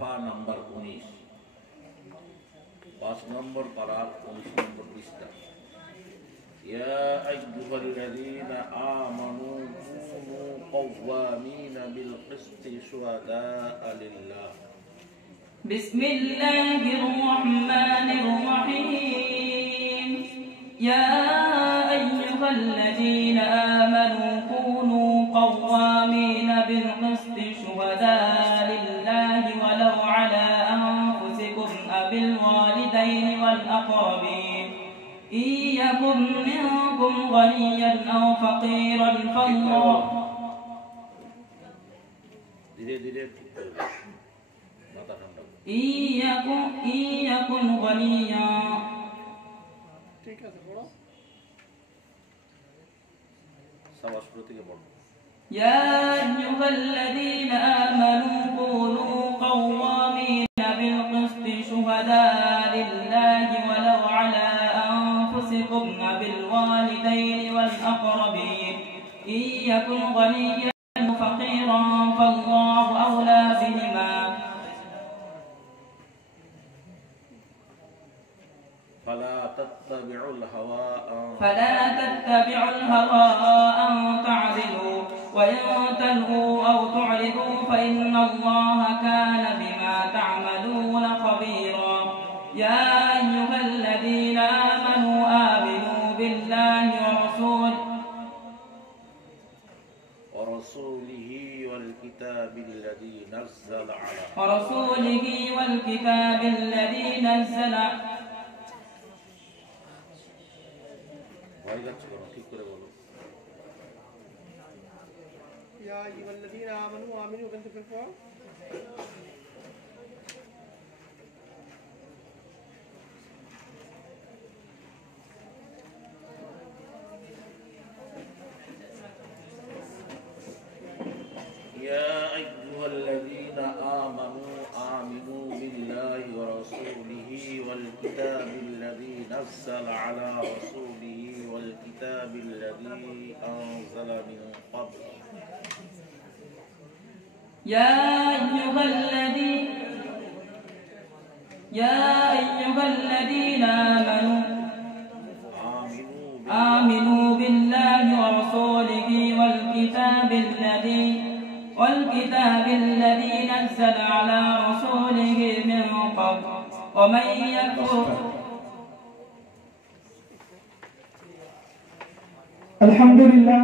সাফা নাম্বার 19 5 নম্বর পারার 19 নম্বর পৃষ্ঠা। ইয়া আইয়ুহাল্লাযীনা আমানু কুনু কওয়ামিনা বিল কিসতি শুহাদা'a লিল্লাহ। বিসমিল্লাহির রহমানির রহিম। ইয়া আইয়ুহাল্লাযীনা আমানু কুনু কওয়ামিনা বিল কিসতি শুহাদা'a লিল্লাহি ওয়ালাউ আলা আনফুসিকুম আবিল ওয়ালিদাইনি ওয়াল আকরাবিন ইয়াকুম মিনকুম গনিয়্যান আও ফাকীরান ফাল্লাহ। ধীরে ধীরে মাথা ঠান্ডা। ইয়াকুম গনিয়্যা। ঠিক আছে পড়ো। সবাস প্রতিকে পড়ো। ইয়া আইয়ুহাল্লাযীনা আমানু কুনু কওয়ামিনা বিল কিসতি শুহাদা'a লিল্লাহি ওয়ালাউ আলা আনফুসিকুম আবিল ওয়ালিদাইনি ওয়াল আকরাবিন ইয়াকুম গনিয়্যান আও ফাকীরান ফাল্লাহু আওলা বিহিমা। فلا تتبعوا الهوى أن تعدلوا وإن تلهوا أو تعرضوا فإن الله كان بما تعملون خبيرا. يا أيها الذين آمنوا آمنوا بالله ورسوله والكتاب الذي نزل على ঠিক করে বলো। ইয়া আইয়ুহাল্লাযীনা আমানু আমিনু ওখান থেকে পড়ো। يا أيها الذين آمنوا آمنوا بالله ورسوله والكتاب الذي نزل على رسوله والكتاب الذي أنزل من قبل. يا أيها الذين آمنوا بالله ورسوله والكتاب الذي نزل على رسوله من قبل ومن يكفر. الحمد لله.